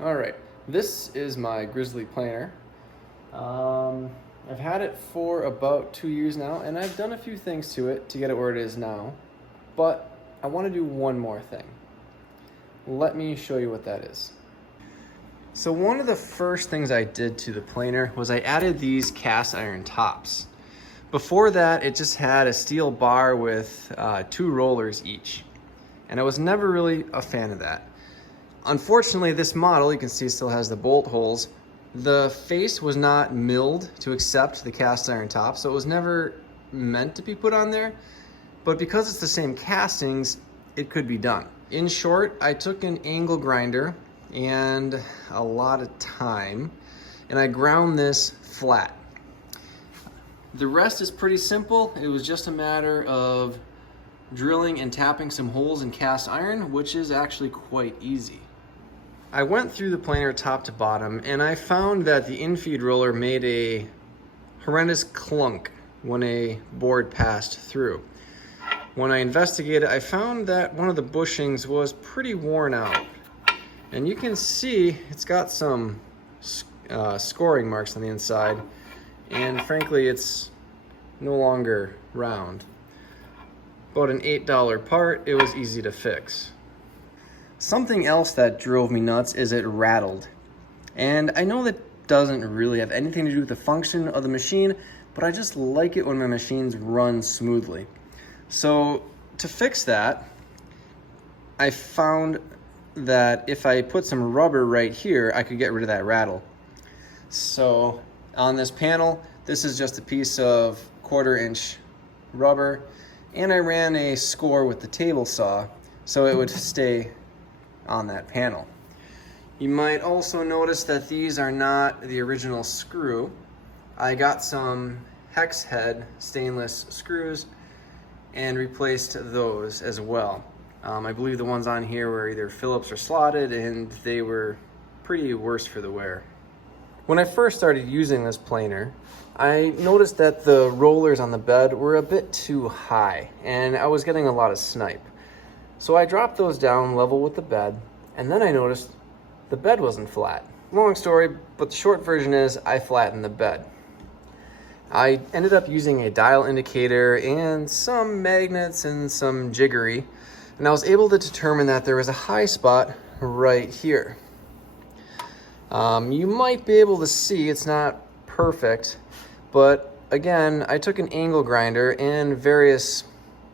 All right, this is my Grizzly planer. I've had it for about 2 years now, and I've done a few things to it to get it where it is now, but I want to do one more thing. Let me show you what that is. So one of the first things I did to the planer was I added these cast iron tops. Before that, it just had a steel bar with 2 rollers each, and I was never really a fan of that. Unfortunately, this model, you can see, still has the bolt holes. The face was not milled to accept the cast iron top, so it was never meant to be put on there. But because it's the same castings, it could be done. In short, I took an angle grinder and a lot of time, and I ground this flat. The rest is pretty simple. It was just a matter of drilling and tapping some holes in cast iron, which is actually quite easy. I went through the planer top to bottom, and I found that the infeed roller made a horrendous clunk when a board passed through. When I investigated, I found that one of the bushings was pretty worn out. And you can see it's got some scoring marks on the inside, and frankly, it's no longer round. About an $8 part, it was easy to fix. Something else that drove me nuts is it rattled. And I know that doesn't really have anything to do with the function of the machine, but I just like it when my machines run smoothly. So to fix that, I found that if I put some rubber right here, I could get rid of that rattle. So on this panel, this is just a piece of 1/4 inch rubber, and I ran a score with the table saw so it would stay on that panel. You might also notice that these are not the original screw. I got some hex head stainless screws and replaced those as well. I believe the ones on here were either Phillips or slotted, and they were pretty worse for the wear. When I first started using this planer, I noticed that the rollers on the bed were a bit too high, and I was getting a lot of snipe. So I dropped those down level with the bed, and then I noticed the bed wasn't flat. Long story, but the short version is I flattened the bed. I ended up using a dial indicator and some magnets and some jiggery, and I was able to determine that there was a high spot right here. You might be able to see it's not perfect, but again, I took an angle grinder and various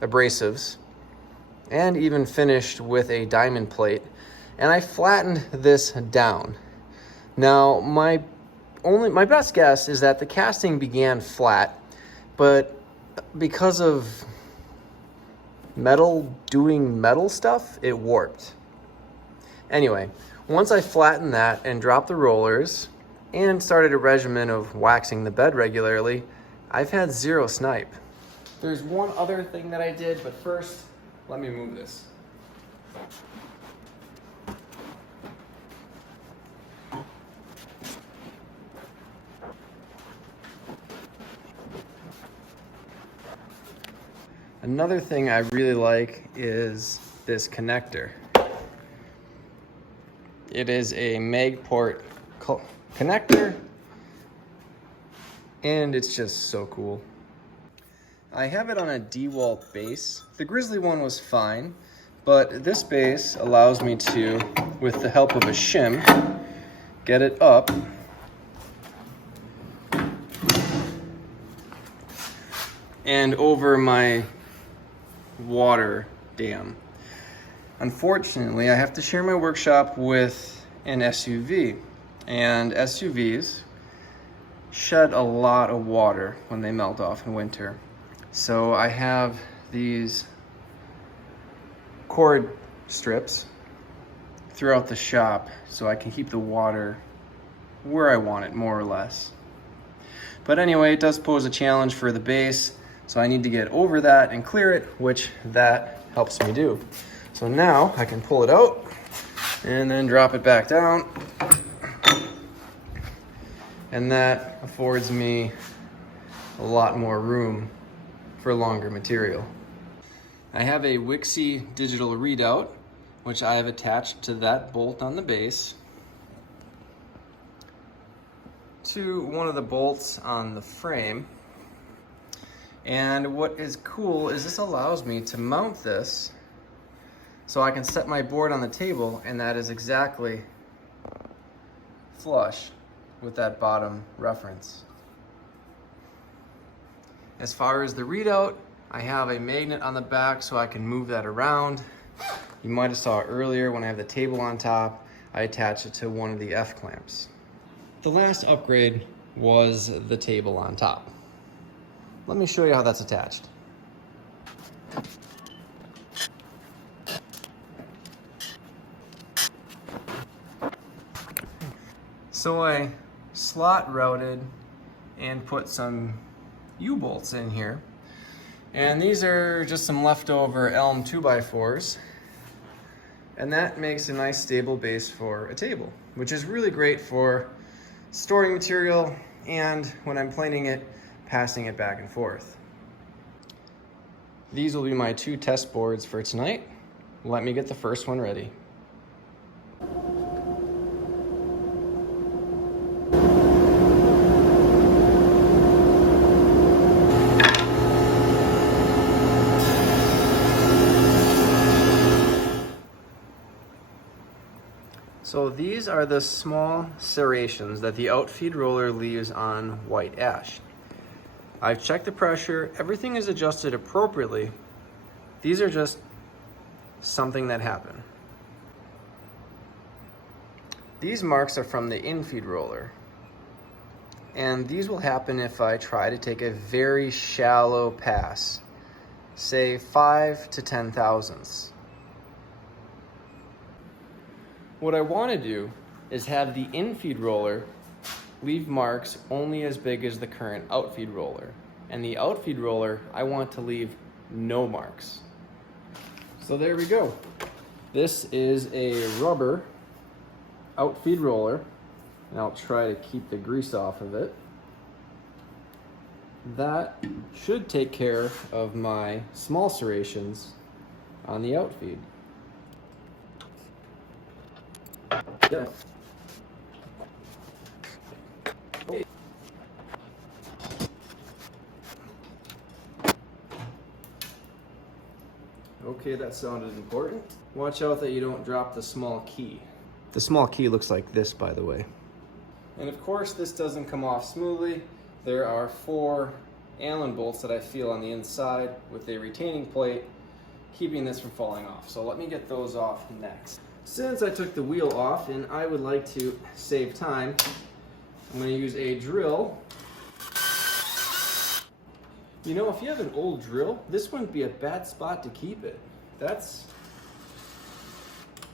abrasives and even finished with a diamond plate, and I flattened this down. Now, my best guess is that the casting began flat, but because of metal doing metal stuff, it warped. Anyway, once I flattened that and dropped the rollers and started a regimen of waxing the bed regularly, I've had 0 snipe. There's one other thing that I did, but first, let me move this. Another thing I really like is this connector. It is a Magport connector, and it's just so cool. I have it on a DeWalt base. The Grizzly one was fine, but this base allows me to, with the help of a shim, get it up and over my water dam. Unfortunately, I have to share my workshop with an SUV, and SUVs shed a lot of water when they melt off in winter. So I have these cord strips throughout the shop so I can keep the water where I want it, more or less. But anyway, it does pose a challenge for the base, so I need to get over that and clear it, which that helps me do. So now I can pull it out and then drop it back down, and that affords me a lot more room for longer material. I have a Wixie digital readout, which I have attached to that bolt on the base. to one of the bolts on the frame. And what is cool is this allows me to mount this so I can set my board on the table, and that is exactly flush with that bottom reference. As far as the readout, I have a magnet on the back so I can move that around. You might have saw earlier when I have the table on top, I attach it to one of the F clamps. The last upgrade was the table on top. Let me show you how that's attached. So I slot routed and put some U-bolts in here. And these are just some leftover Elm 2x4s. And that makes a nice stable base for a table, which is really great for storing material and when I'm planing it, passing it back and forth. These will be my 2 test boards for tonight. Let me get the first one ready. So these are the small serrations that the outfeed roller leaves on white ash. I've checked the pressure, everything is adjusted appropriately. These are just something that happened. These marks are from the infeed roller. And these will happen if I try to take a very shallow pass, say 5 to 10 thousandths. What I want to do is have the infeed roller leave marks only as big as the current outfeed roller. And the outfeed roller, I want to leave no marks. So there we go. This is a rubber outfeed roller, and I'll try to keep the grease off of it. That should take care of my small serrations on the outfeed. Yeah. Okay, that sounded important. Watch out that you don't drop the small key. The small key looks like this, by the way. And of course, this doesn't come off smoothly. There are 4 Allen bolts that I feel on the inside with a retaining plate, keeping this from falling off. So let me get those off next. Since I took the wheel off and I would like to save time, I'm going to use a drill. You know, if you have an old drill, this wouldn't be a bad spot to keep it. That's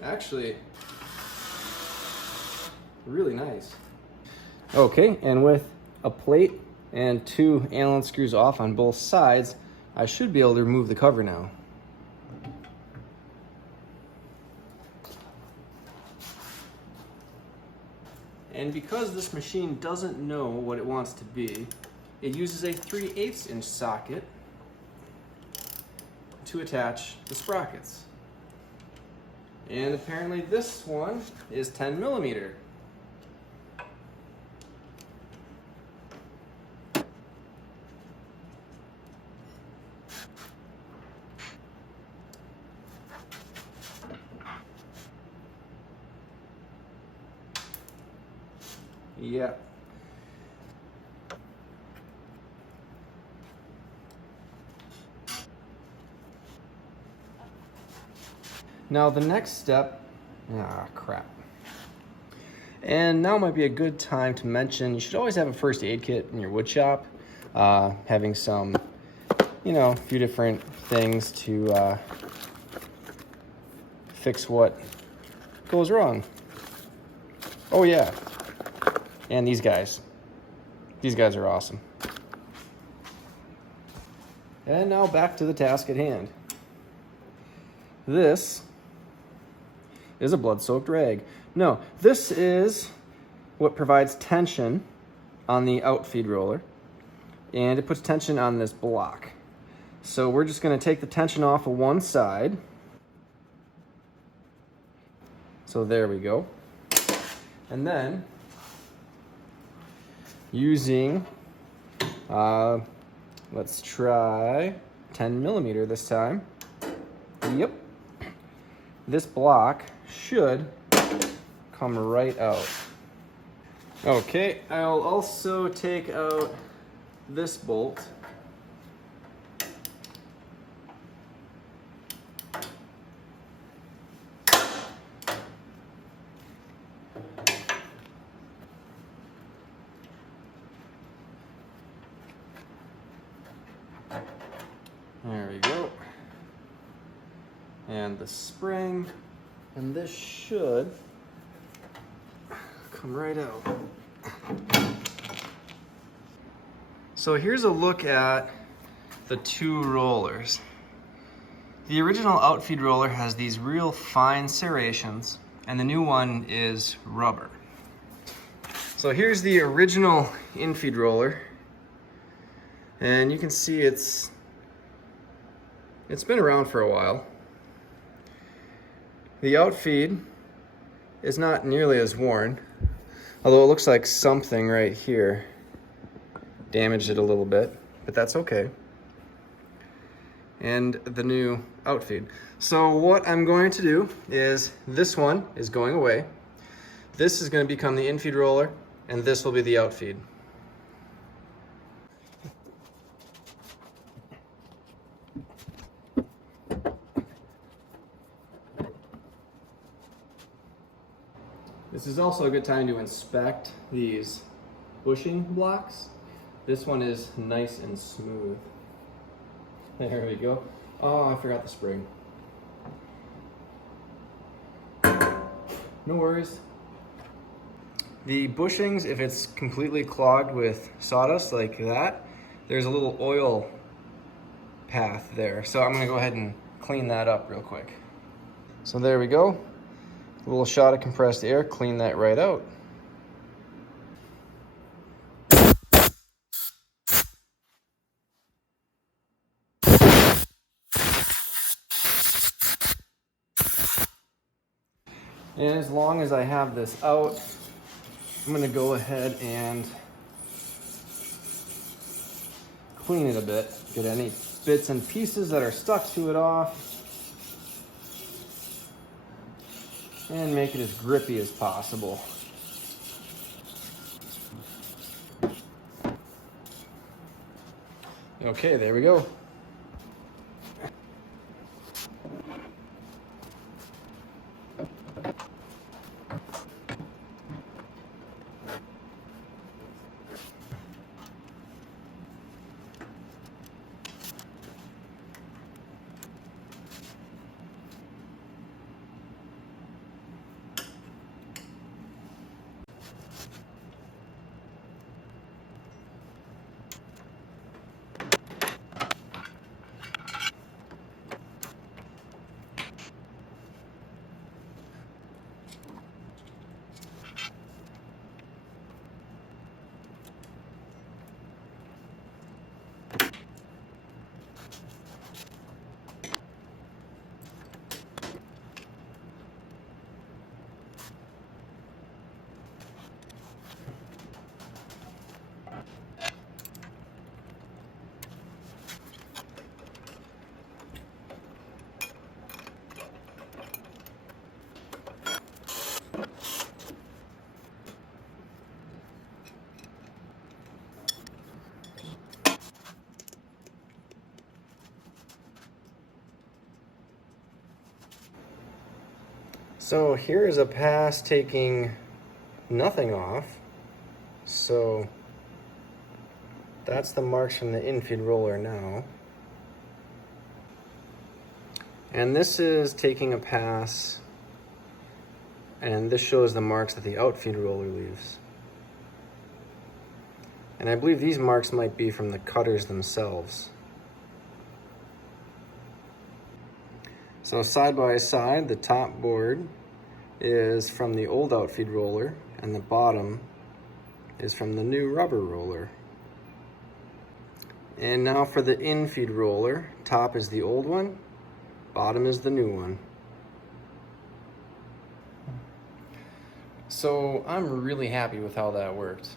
actually really nice. Okay, and with a plate and 2 Allen screws off on both sides, I should be able to remove the cover now. And because this machine doesn't know what it wants to be, it uses a 3/8 inch socket to attach the sprockets. And apparently this one is 10 millimeter. Yeah. Now the next step, crap. And now might be a good time to mention, you should always have a first aid kit in your wood shop. Having some, a few different things to fix what goes wrong. Oh yeah. And these guys are awesome. And now back to the task at hand. This is a blood-soaked rag. No, this is what provides tension on the outfeed roller, and it puts tension on this block. So we're just going to take the tension off of one side. So there we go. And then using, let's try 10 millimeter this time. Yep. This block should come right out. Okay, I'll also take out this bolt. There we go. And the spring, and this should come right out. So here's a look at the two rollers. The original outfeed roller has these real fine serrations, and the new one is rubber. So here's the original infeed roller, and you can see it's been around for a while. The outfeed is not nearly as worn, although it looks like something right here damaged it a little bit, but that's okay. And the new outfeed. So what I'm going to do is, this one is going away. This is going to become the infeed roller, and this will be the outfeed. This is also a good time to inspect these bushing blocks. This one is nice and smooth. There we go. Oh, I forgot the spring. No worries. The bushings, if it's completely clogged with sawdust like that, there's a little oil path there. So I'm gonna go ahead and clean that up real quick. So there we go. A little shot of compressed air, clean that right out. And as long as I have this out, I'm gonna go ahead and clean it a bit, get any bits and pieces that are stuck to it off, and make it as grippy as possible. Okay, there we go. So here is a pass taking nothing off. So that's the marks from the infeed roller now. And this is taking a pass, and this shows the marks that the outfeed roller leaves. And I believe these marks might be from the cutters themselves. So side by side, the top board is from the old outfeed roller, and the bottom is from the new rubber roller. And now for the infeed roller, top is the old one, bottom is the new one. So I'm really happy with how that worked.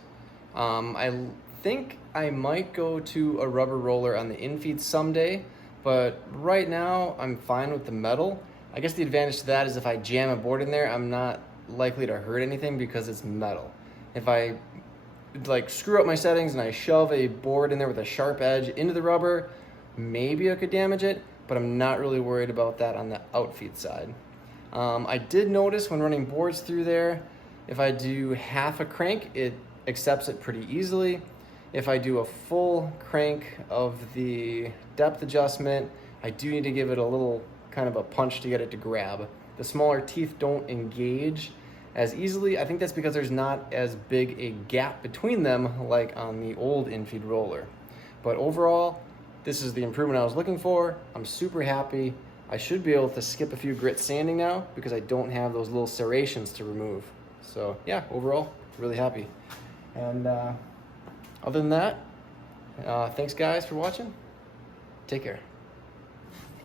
I think I might go to a rubber roller on the infeed someday, but right now I'm fine with the metal. I guess the advantage to that is if I jam a board in there, I'm not likely to hurt anything because it's metal. If I like screw up my settings and I shove a board in there with a sharp edge into the rubber, maybe I could damage it, but I'm not really worried about that on the outfeed side. I did notice when running boards through there, if I do half a crank, it accepts it pretty easily. If I do a full crank of the depth adjustment, I do need to give it a little kind of a punch to get it to grab. The smaller teeth don't engage as easily. I think that's because there's not as big a gap between them like on the old infeed roller. But overall, this is the improvement I was looking for. I'm super happy. I should be able to skip a few grits sanding now because I don't have those little serrations to remove. So yeah, overall, really happy. And other than that, thanks guys for watching. Take care.